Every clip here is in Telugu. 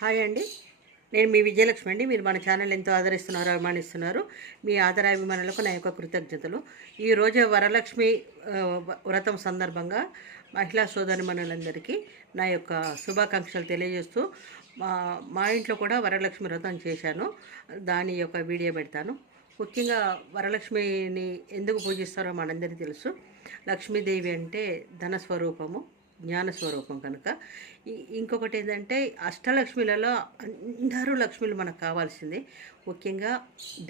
హాయ్ అండి. నేను మీ విజయలక్ష్మి అండి. మీరు మన ఛానల్ ఎంతో ఆదరిస్తున్నారు అభిమానిస్తున్నారు మీ ఆదరాభిమానులకు నా యొక్క కృతజ్ఞతలు. ఈరోజు వరలక్ష్మి వ్రతం సందర్భంగా మహిళా సోదరిమణులందరికీ నా యొక్క శుభాకాంక్షలు తెలియజేస్తూ మా మా ఇంట్లో కూడా వరలక్ష్మి వ్రతం చేశాను. దాని యొక్క వీడియో పెడతాను. ముఖ్యంగా వరలక్ష్మిని ఎందుకు పూజిస్తారో మనందరికీ తెలుసు. లక్ష్మీదేవి అంటే ధన జ్ఞానస్వరూపం జ్ఞాన స్వరూపం కనుక. ఇంకొకటి ఏంటంటే అష్టలక్ష్మిలలో అందరూ లక్ష్మిలు మనకు కావాల్సిందే. ముఖ్యంగా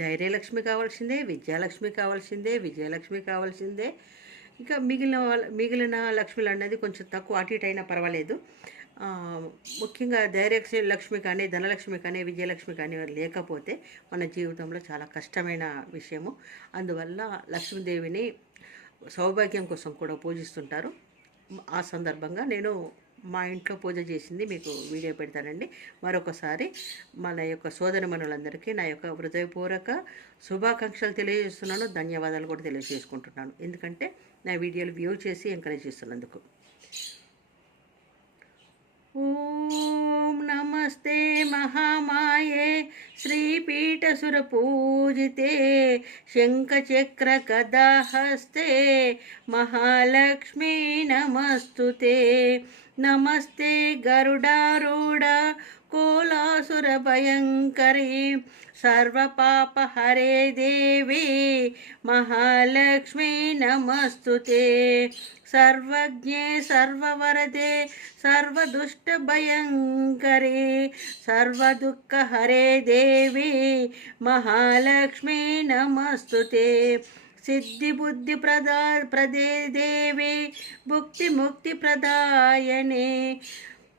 ధైర్యలక్ష్మి కావాల్సిందే విద్యాలక్ష్మి కావాల్సిందే విజయలక్ష్మి కావాల్సిందే. ఇంకా మిగిలిన వాళ్ళ మిగిలిన లక్ష్మిలు అనేది కొంచెం తక్కువ అటు ఇటు అయినా పర్వాలేదు. ముఖ్యంగా ధైర్య లక్ష్మి కానీ ధనలక్ష్మి కానీ విజయలక్ష్మి కానీ లేకపోతే మన జీవితంలో చాలా కష్టమైన విషయము. అందువల్ల లక్ష్మీదేవిని సౌభాగ్యం కోసం కూడా పూజిస్తుంటారు. ఆ సందర్భంగా నేను మా ఇంట్లో పూజ చేసింది మీకు వీడియో పెడతానండి. మరొకసారి మన యొక్క సోదరమణులందరికీ నా యొక్క హృదయపూర్వక శుభాకాంక్షలు తెలియజేస్తున్నాను. ధన్యవాదాలు కూడా తెలియజేసుకుంటున్నాను. ఎందుకంటే నా వీడియోలు వ్యూ చేసి ఎంకరేజ్ చేస్తున్నందుకు. ఓం నమస్తే మహామా శ్రీపీఠసురపూజితే శంఖచక్రకదాహస్తే మహాలక్ష్మీ నమస్తుతే. నమస్తే గరుడారూఢ కోలాసురభయంకరీ సర్వపాపహరే దేవి మహాలక్ష్మీ నమస్తుతే సర్వజ్ఞే సర్వవరదే సర్వదుష్టభయంకరే సర్వదుఃఖహరే దేవి మహాలక్ష్మీ నమస్తుతే సిద్ధిబుద్ధి ప్రదా ప్రదే దేవి భుక్తి ముక్తి ప్రదాయనే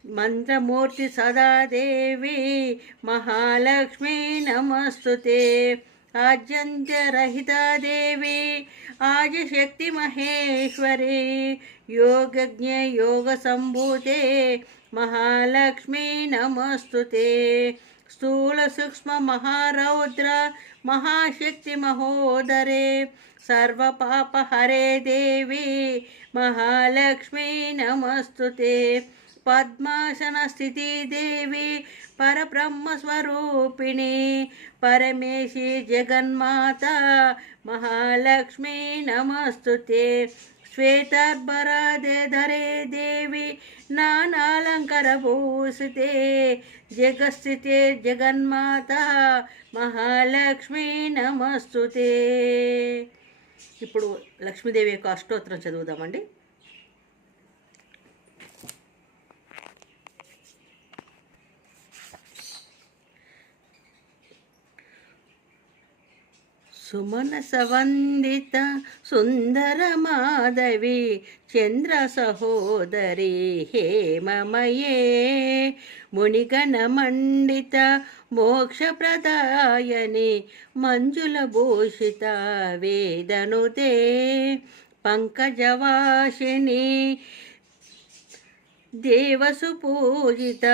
మంత్రమూర్తి సదాదేవి మహాలక్ష్మి నమస్తుతే. ఆద్యంత్యరహితాదేవి ఆదిశక్తి మహేశ్వరి యోగజ్ఞ యోగ సంభూతే మహాలక్ష్మి నమస్తుతే. స్థూల సూక్ష్మ మహారౌద్ర మహాశక్తి మహోదరే. సర్వపాపహరే దేవి మహాలక్ష్మి నమస్తుతే. పద్మాసన స్థితి దేవి పరబ్రహ్మస్వరూపిణి పరమేశి జగన్మాత మహాలక్ష్మి నమస్తుతే. శ్వేతార్బరాదే ధరే దేవి నానాలంకరభూషితే. జగస్థితే జగన్మాత మహాలక్ష్మి నమస్తుతే. ఇప్పుడు లక్ష్మీదేవి యొక్క అష్టోత్తరం చదువుదామండి. సుమనసవందిత సుందర మాధవి చంద్ర సహోదరి హేమమయే మునిగణ మండిత మోక్షప్రదాయని మంజుల భూషిత వేదనుతే పంకజవాసిని దేవసు పూజిత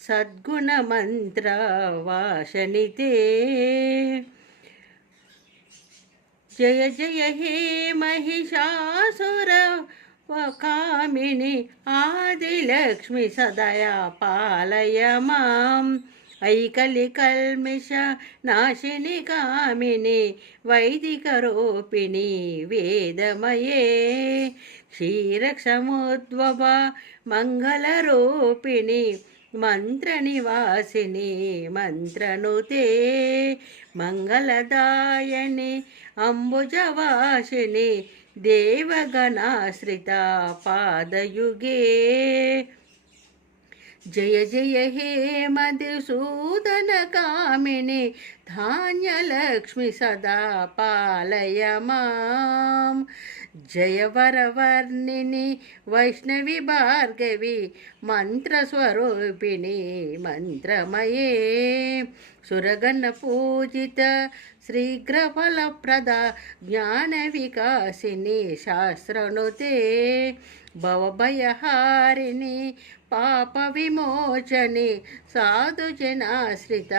సద్గుణ మంత్ర వాసనితే जय जय हे महिषासुर कामिनि आदिलक्ष्मि सदया पालय माम माम् ऐकलिकल्मिष नाशिनि कामिनि, वैदिकरूपिणि वेदमये। क्षीरक्षमुद्भव मङ्गलरूपिणि మంత్రనివాసిని మంత్రనుతే మంగళదాయని అంబుజవాసిని దేవగణాశ్రిత పాదయుగే. జయ జయ హే మధుసూదన కామిని ధాన్యలక్ష్మి సదా పాలయ మాం జయ వరవర్ణిని వైష్ణవి భార్గవి మంత్రస్వరూపిణి మంత్రమయే సురగణ పూజిత శ్రీగ్రఫలప్రద జ్ఞాన వికాసిని శాస్త్రనుతే భవభయహారిణి పాప విమోచని సాధు జనాశ్రిత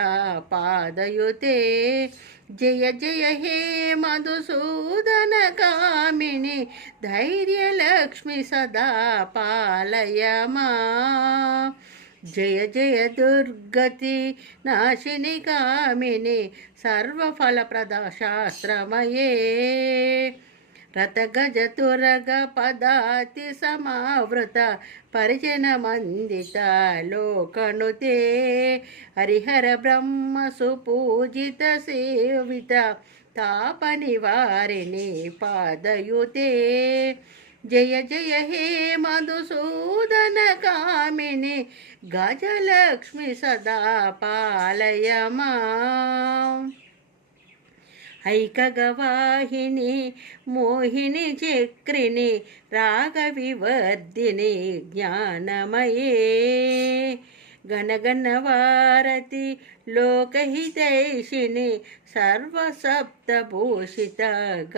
పాదయుతే. జయ జయ హే మధుసూదన కామిని ధైర్యలక్ష్మి సదా పాలయమా. జయ జయ దుర్గతి నాశిని కామిని సర్వఫలప్రద శాస్త్రమయే. రథగజ తురగ పదాతి సమావృత పరిచన మందిత లోకనుతే. హరిహర బ్రహ్మ సుపూజిత సేవిత తాపని వారిని పాదయుతే. జయ జయ హే మధుసూదన కామిని గజలక్ష్మి సదా పాలయమా. ఐకగవాహిని మోహిని చక్రిని రాగవివర్ధిని జ్ఞానమయే. గణగణవారతి లోకహితైషిని సర్వసప్తభూషిత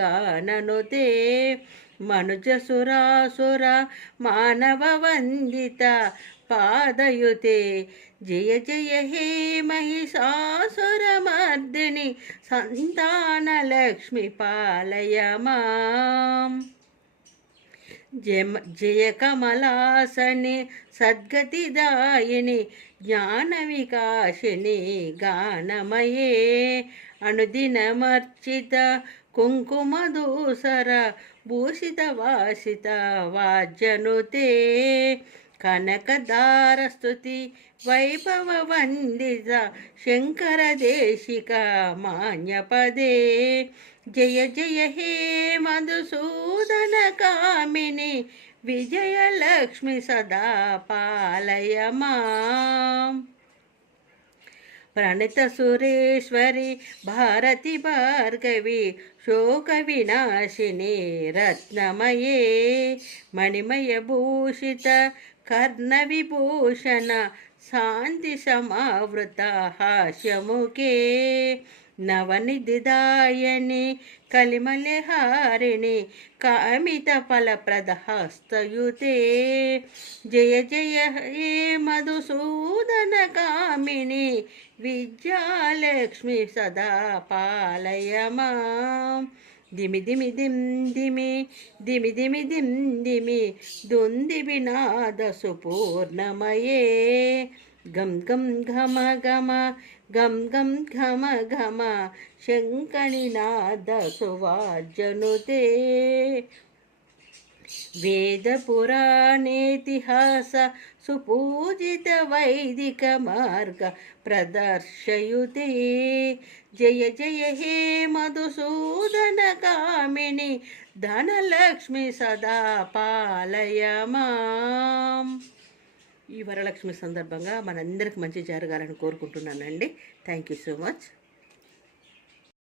గాననుతే. మనుజసురాసుర మానవ వందిత పాదయుతే జయ జయ హే మహిషాసురమర్దిని సంతానలక్ష్మి పాలయమా. జమ జయ కమలాసని సద్గతిదాయిని జ్ఞాన వికాసిని గానమయే అనుదినమర్చిత కుంకుమదూసర భూషిత వాసిత వాజ్యనుతే కనకదారస్తుతి వైభవ వందిత శంకర దేశిక మాన్యపదే. జయ జయ హే మధుసూదన కామిని విజయలక్ష్మి సదా పాలయమా. ప్రణిత సురేశ్వరి భారతి భార్గవి శోక వినాశిని రత్నమయే. మణిమయ భూషిత కర్ణ విభూషణ శాంతి సమావృత హాస్యముఖే నవనిధిదాయని కలిమలహారిణి కామిత ఫలప్రద హస్తయుతే. జయ జయ హే మధుసూదన కామిని విద్యాలక్ష్మి సదా పాలయమా. दिमे दिमे दिम दिमे दिमे दिमे दिम दिमे दुंदि विनाद सुपूर्णमये गम गम घम घम गम गम घम घम शंकणिनाद सुवाजनुते वेदपुराणेतिहास सुपूजितवैदिकमार्ग प्रदर्शयुते जय जय हे मधुसूदनकामिनि ధనలక్ష్మి సదా పాలయమా ఈ వరలక్ష్మి సందర్భంగా మనందరికి మంచి జరగాలని కోరుకుంటున్నానండి థ్యాంక్ యూ సో మచ్